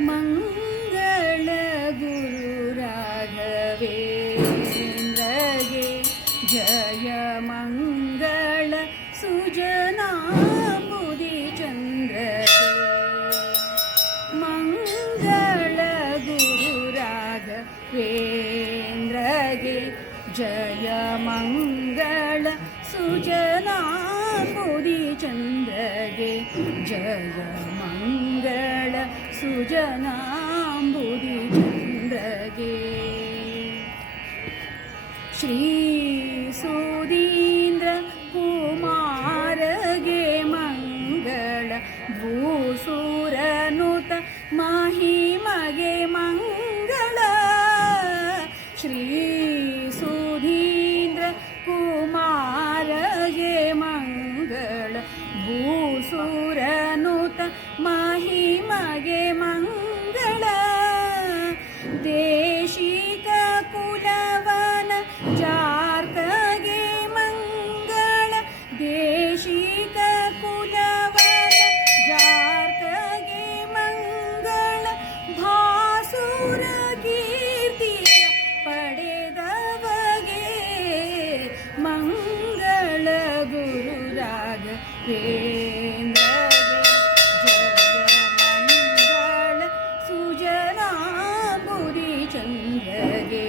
मङ्गल जय मङ्गल सुजना बुधिचन्द्रे जय मङ्गल सुजना बुधिचन्द्रे जय मङ्गल सुजनाम्बुदिचन्द्रगे। श्रीसुदीन्द्र कुमारगे मङ्गल भूसुरनुत महिमगे मङ्गल। श्री ಜಯ ಮಂಗಳ ಸುಜನಾಂಬುದಿ ಚಂದ್ರಗೆ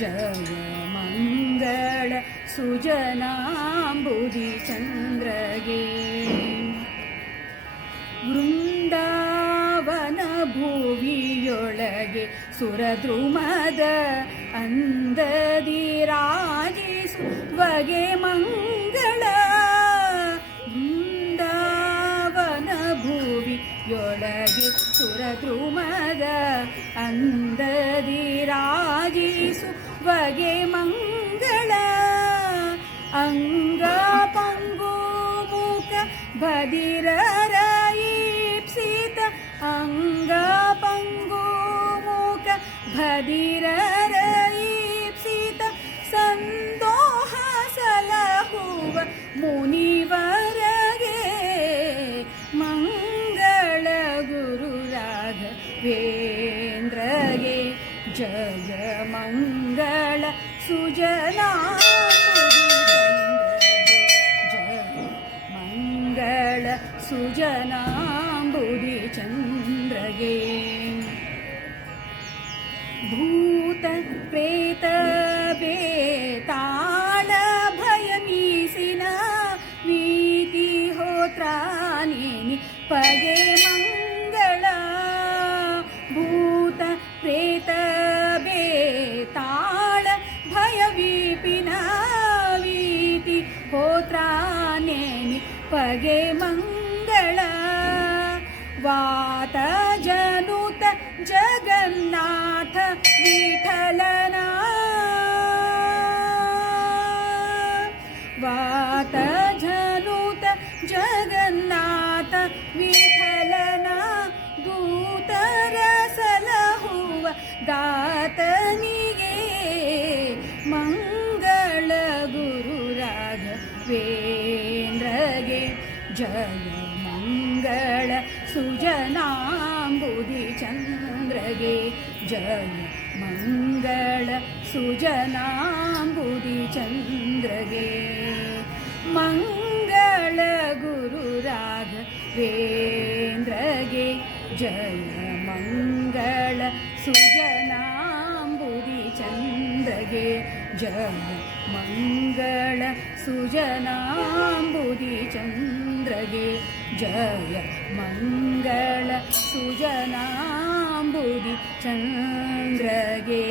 ಜಯ ಮಂಗಳ ಸುಜನಾಂಬುದಿ ಚಂದ್ರಗೆ. ವೃಂದಾವನ ಭುವಿಯೊಳಗೆ ಸುರದ್ರುಮದ ಅಂದದಿ ರಾಜಿಸುವಗೆ ಮಂಗಳ ರಾಜಿಸುವಗೆ ಮಂಗಳ ಅಂಗ ಪಂಗು ಮುಖ ಬದಿರರ ಈಪ್ಸಿತ ಅಂಗ ಪಂಗು ಮುಖ ಭದಿರರ सुजना मङ्गल सुजनाम् भूत प्रेत सुजनाम्बुरिचन्द्रये भूतप्रेतभेतालभयनीसिन नीतिहोत्राणि पगेम अगे मङ्गल वात जनुत जगन्नाथ विठलना। वात जनुत जगन्नाथ विठलना। दूतरसलहुव दात जयमङ्गल मङ्गळ सुजनाम् बुदिचन्द्रगे जय मङ्गळ सुजनाम् बुदिचन्द्रगे मङ्गळ गुरुराध जय मङ्गल सुजनाम् चन्द्रगे जय मङ्गळ सुजनाम् बुदिचन्द ചന്ദ്രകേ ജയ മംഗള സുജനാംബുധി ചന്ദ്രഗേ.